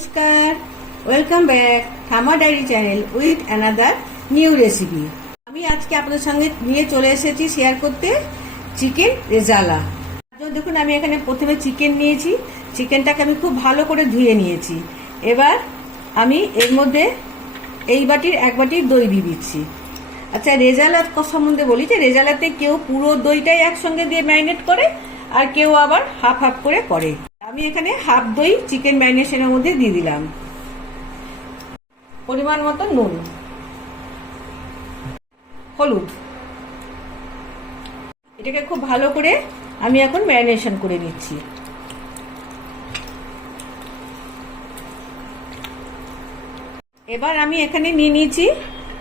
নমস্কার, welcome back Thamma diary channel with another new recipe. আমি আজকে আপনাদের সঙ্গে নিয়ে চলে এসেছি শেয়ার করতে চিকেন রেজালা। দেখুন, আমি এখানে প্রথমে চিকেন নিয়েছি। চিকেনটাকে আমি খুব ভালো করে ধুয়ে নিয়েছি। এবার আমি এর মধ্যে এই বাটির এক বাটি দই দিয়ে দিচ্ছি। আচ্ছা, রেজালার সম্বন্ধে বলি যে রেজালাতে কেউ পুরো দইটাই একসঙ্গে দিয়ে ম্যারিনেট করে, আর কেউ আবার হাফ হাফ করে করে। আমি এখানে হাফ দই চিকেন ম্যারিনেশনের মধ্যে দিয়ে দিলাম। পরিমাণ মতো নুন, হলুদ। এটাকে খুব ভালো করে আমি এখন ম্যারিনেশন করে নিচ্ছি। এবার আমি এখানে নিয়ে নিয়েছি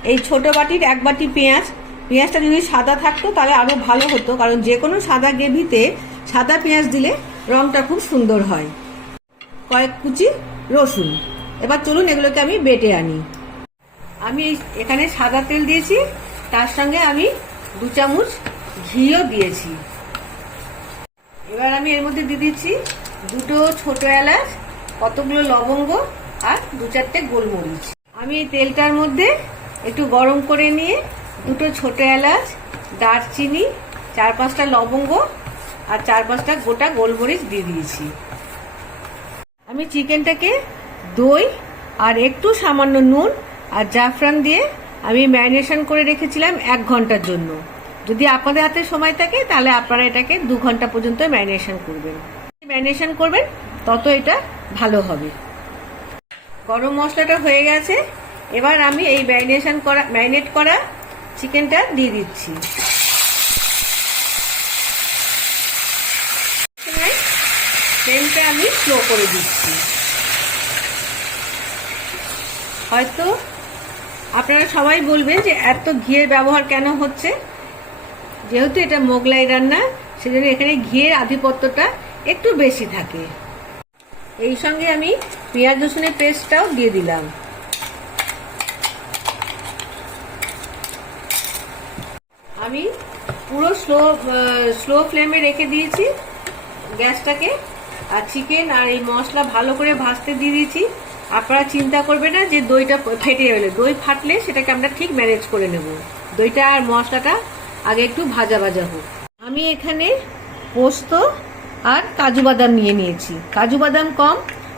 এই ছোট বাটির এক বাটি পেঁয়াজ। পেঁয়াজটা যদি সাদা থাকতো তাহলে আরো ভালো হতো, কারণ যে কোনো সাদা গ্রেভিতে সাদা পেঁয়াজ দিলে রংটা খুব সুন্দর হয়। কয়েক কুচি রসুন। এবার চলুন এগুলোকে আমি বেটে আনি। আমি এখানে সাদা তেল দিয়েছি, তার সঙ্গে আমি 2 চামচ ঘিও দিয়েছি। এবার আমি এর মধ্যে দিয়ে দিচ্ছি 2টো ছোট এলাচ, কতগুলো লবঙ্গ আর 2-4টে গোলমরিচ। আমি এই তেলটার মধ্যে একটু গরম করে নিয়ে 2টো ছোট এলাচ, দারচিনি, 4-5টা লবঙ্গ আর 4-5টা গোটা গোলমরিচ দিয়ে দিয়েছি। আমি চিকেনটাকে দই আর একটু সামান্য নুন আর জাফরান দিয়ে আমি ম্যারিনেশন করে রেখেছিলাম 1 ঘন্টার জন্য। যদি আপনাদের হাতে সময় থাকে তাহলে আপনারা এটাকে 2 ঘন্টা পর্যন্ত ম্যারিনেশন করবেন, তত এটা ভালো হবে। গরম মশলাটা হয়ে গেছে। এবার আমি এই ম্যারিনেট করা চিকেনটা দিয়ে দিচ্ছি। ফ্লেমটা আমি স্লো করে দিচ্ছি। হয়তো আপনারা সবাই বলবেন যে এত ঘিয়ের ব্যবহার কেন হচ্ছে। যেহেতু এটা মোগলাই রান্না, সেজন্য এখানে ঘিয়ের আধিপত্যটা একটু বেশি থাকে। এই সঙ্গে আমি পেঁয়াজ রসুনের পেস্টটাও দিয়ে দিলাম। আমি পুরো স্লো ফ্লেমে রেখে দিয়েছি গ্যাসটাকে, আর চিকেন আর এই মশলা ভালো করে ভাজতে দিয়ে দিয়েছি। আপনারা চিন্তা করবেন না যে দইটা ফেটে গেলে। দই ফাটলে সেটাকে আমরা ঠিক ম্যানেজ করে নেব। দইটা আর মশলাটা আগে একটু ভাজা ভাজা হোক। আমি এখানে পোস্ত আর কাজু বাদাম নিয়ে নিয়েছি। কাজু বাদাম কম,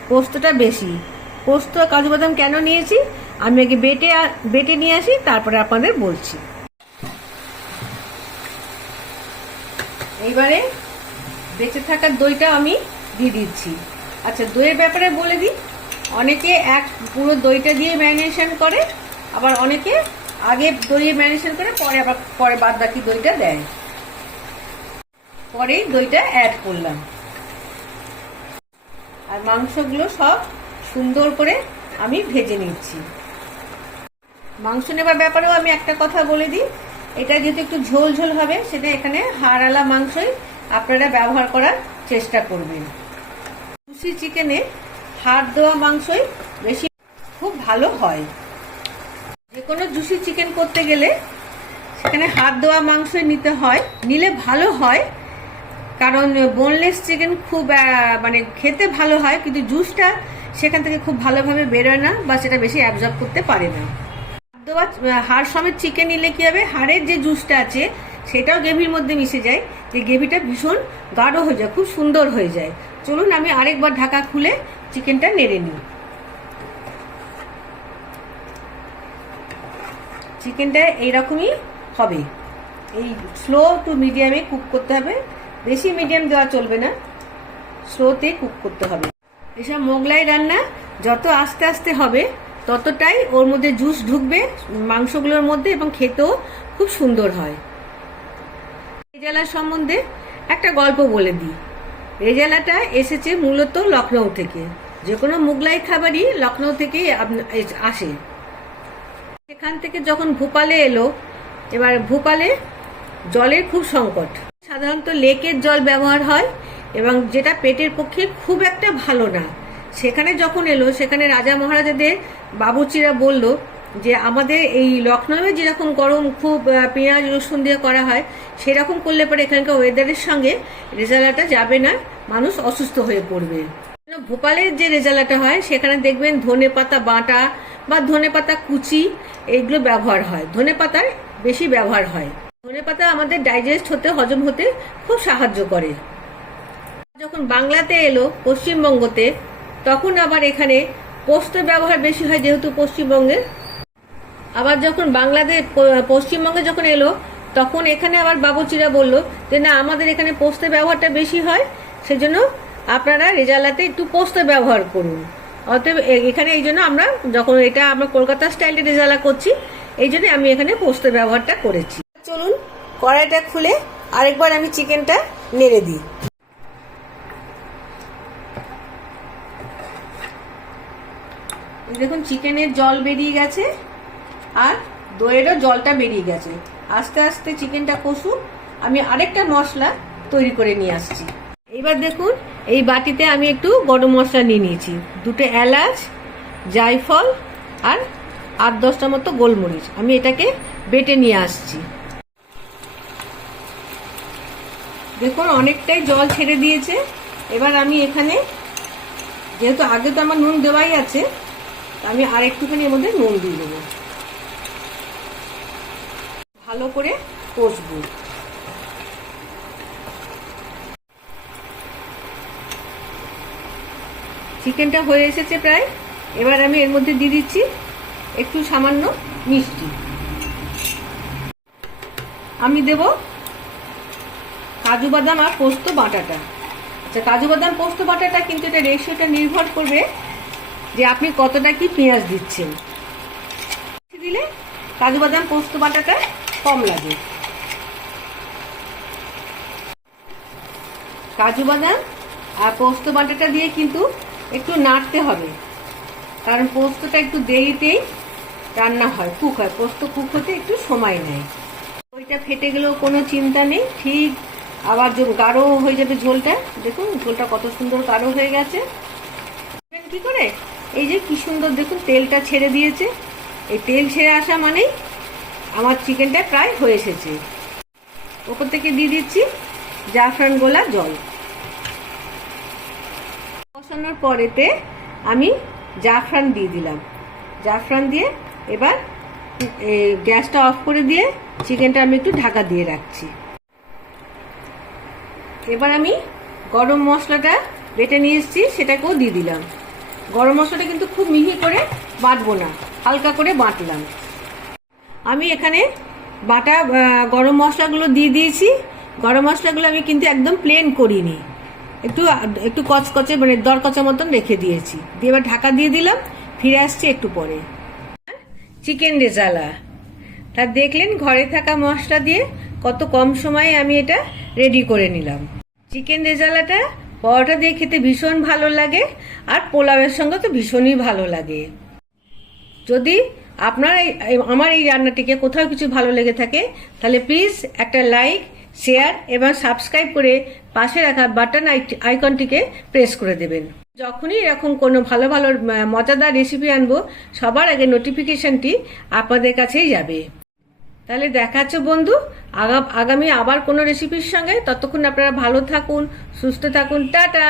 পোস্তটা বেশি। পোস্ত আর কাজু বাদাম কেন নিয়েছি আমি আগে বেটে নিয়ে আসি, তারপরে আপনাদের বলছি। এইবারে বেঁচে থাকা দইটা আমি দিয়ে দিচ্ছি। আচ্ছা, দইয়ের ব্যাপারে বলে দিই, অনেকে পুরো দইটা দিয়ে ম্যারিনেশন করে, আবার অনেকে আগে দই ম্যারিনেশন করে পরে বাদ বাকি দইটা দেয়। পরেই দইটা অ্যাড করলাম। আর মাংসগুলো সব সুন্দর করে আমি ভেজে নিচ্ছি। মাংস নেবার ব্যাপারেও আমি একটা কথা বলে দিই, এটা যেহেতু একটু ঝোল ঝোল হবে, সেটা এখানে হাড়ওয়ালা মাংসই আপনারা ব্যবহার করার চেষ্টা করবেন। জুসি চিকেনে হাড় দেওয়া মাংসই বেশি খুব ভালো হয়। যে কোনো জুসি চিকেন করতে গেলে সেখানে হাড় দেওয়া মাংসই নিলে ভালো হয়, কারণ বোনলেস চিকেন খুব খেতে ভালো হয়, কিন্তু জুসটা সেখান থেকে খুব ভালোভাবে বেরোয় না, বা সেটা বেশি অ্যাবজর্ব করতে পারে না। হাড় সমেত চিকেন নিলে কি হবে, হাড়ের যে জুসটা আছে সেটাও গ্রেভির মধ্যে মিশে যায়, যে গ্রেভিটা ভীষণ গাঢ় হয়ে যায়, খুব সুন্দর হয়ে যায়। চলুন আমি আরেকবার ঢাকা খুলে চিকেনটা নেড়ে নিই। চিকেনটা এইরকমই হবে, এই স্লো টু মিডিয়ামে কুক করতে হবে। বেশি মিডিয়াম দেওয়া চলবে না, স্লোতে কুক করতে হবে। এসব মোগলাই রান্না যত আস্তে আস্তে হবে ততটাই ওর মধ্যে জুস ঢুকবে মাংসগুলোর মধ্যে, এবং খেতেও খুব সুন্দর হয়। রেজালা সম্বন্ধে একটা গল্প বলে দিই। রেজালাটা এসেছে মূলত লখনৌ থেকে। যে কোনো মোগলাই খাবারই লখনৌ থেকেই আসে। সেখান থেকে যখন ভোপালে এলো, এবার ভোপালে জলের খুব সংকট। সাধারণত লেকের জল ব্যবহার হয়, এবং যেটা পেটের পক্ষে খুব একটা ভালো না। সেখানে যখন এলো, সেখানে রাজা মহারাজাদের বাবুর্চিরা বলল যে আমাদের এই লখনৌয়ে যেরকম গরম খুব পেঁয়াজ রসুন দিয়ে করা হয়, সেরকম করলে পরে এখানকার ওয়েদারের সঙ্গে রেজালাটা যাবে না, মানুষ অসুস্থ হয়ে পড়বে। ভোপালের যে রেজালাটা হয় সেখানে দেখবেন ধনেপাতা বাটা বা ধনেপাতা কুচি এইগুলো ব্যবহার হয়, ধনেপাতার বেশি ব্যবহার হয়। ধনেপাতা আমাদের ডাইজেস্ট হতে, হজম হতে খুব সাহায্য করে। যখন বাংলাতে এলো পশ্চিমবঙ্গতে, তখন আবার এখানে পোস্তের ব্যবহার বেশি হয়, যেহেতু পশ্চিমবঙ্গে। আবার যখন পশ্চিমবঙ্গে যখন এলো, তখন এখানে আবার বাবুচিরা বলল যে না, আমাদের এখানে পোস্তের ব্যবহারটা বেশি হয়, সেজন্য আপনারা রেজালাতে একটু পোস্তের ব্যবহার করুন। অতএব এখানে এই জন্য আমরা যখন আমরা কলকাতা স্টাইলে রেজালা করছি, এই জন্য আমি এখানে পোস্তের ব্যবহারটা করেছি। চলুন কড়াইটা খুলে আরেকবার আমি চিকেনটা নেড়ে দিই। দেখুন চিকেনের জল বেরিয়ে গেছে আর দইয়েরও জলটা বেরিয়ে গেছে। আস্তে আস্তে চিকেনটা কষুন, আমি আরেকটা মশলা তৈরি করে নিয়ে আসছি। এবার দেখুন এই বাটিতে আমি একটু গরম মশলা নিয়ে নিয়েছি, 2টো এলাচ, জায়ফল আর 8-10টা মতো গোলমরিচ। আমি এটাকে বেটে নিয়ে আসছি। দেখুন অনেকটাই জল ছেড়ে দিয়েছে। এবার আমি এখানে, যেহেতু আগে তো আমার নুন দেওয়াই আছে, আমি আর একটুখানি এর মধ্যে নুন দিয়ে দেবো। ভালো করে কষবো। চিকেনটা হয়ে এসেছে প্রায়। এবার আমি এর মধ্যে দিয়ে দিচ্ছি একটু সামান্য মিষ্টি। আমি দেব কাজু বাদাম আর পোস্ত বাটাটা। আচ্ছা, কাজু বাদাম পোস্ত বাটাটা কিন্তু এটা রেশিওটা নির্ভর করবে যে আপনি কতটা কি পেঁয়াজ দিচ্ছেন। দিলে কাজু বাদাম পোস্ত বাটাটা কম লাগে। কাজু বাদাম আর পোস্ত বাটাটা দিয়ে কিন্তু একটু নাড়তে হবে, কারণ পোস্তটা একটু দেরিতেই রান্না হয়, কুক হয়। পোস্ত কুক হতে একটু সময় নেয়। ওইটা ফেটে গেলেও কোনো চিন্তা নেই, ঠিক আবার গাঢ় হয়ে যাবে ঝোলটা। দেখুন ঝোলটা কত সুন্দর গাঢ় হয়ে গেছে। কি করে এই যে কি সুন্দর দেখুন তেলটা ছেড়ে দিয়েছে। এই তেল ছেড়ে আসা মানেই আমার চিকেনটা প্রায় হয়ে এসেছে। ওপর থেকে দিয়ে দিচ্ছি জাফরান গোলা জল। কষানোর পরেতে আমি জাফরান দিয়ে দিলাম। জাফরান দিয়ে এবার গ্যাসটা অফ করে দিয়ে চিকেনটা আমি একটু ঢাকা দিয়ে রাখছি। এবার আমি গরম মশলাটা বেটে নিয়ে এসেছি, সেটাকেও দিয়ে দিলাম। গরম মশলাটা কিন্তু খুব মিহি করে বাটবো না, হালকা করে বাটলাম। আমি এখানে বাটা গরম মশলাগুলো দিয়ে দিয়েছি। গরম মশলাগুলো আমি কিন্তু একদম প্লেন করিনি, একটু কচকচে মানে দরকচা মতন রেখে দিয়েছি। দিয়ে এবার ঢাকা দিয়ে দিলাম। ফিরে আসছি একটু পরে। চিকেন রেজালা তা দেখলেন, ঘরে থাকা মশলা দিয়ে কত কম সময়ে আমি এটা রেডি করে নিলাম। চিকেন রেজালাটা পরোটা দিয়ে খেতে ভীষণ ভালো লাগে, আর পোলাওয়ের সঙ্গে তো ভীষণই ভালো লাগে। যদি আপনার আমার এই রান্নাটিকে কোথাও কিছু ভালো লেগে থাকে, তাহলে প্লিজ একটা লাইক, শেয়ার এবং সাবস্ক্রাইব করে পাশে রাখা বাটন আইকনটিকে প্রেস করে দেবেন। যখনই এরকম কোনো ভালো ভালো মজাদার রেসিপি আনবো, সবার আগে নোটিফিকেশনটি আপনাদের কাছেই যাবে। তাহলে দেখাচ্ছ বন্ধু আগামী আবার কোনো রেসিপির সঙ্গে। ততক্ষণ আপনারা ভালো থাকুন, সুস্থ থাকুন, টাটা।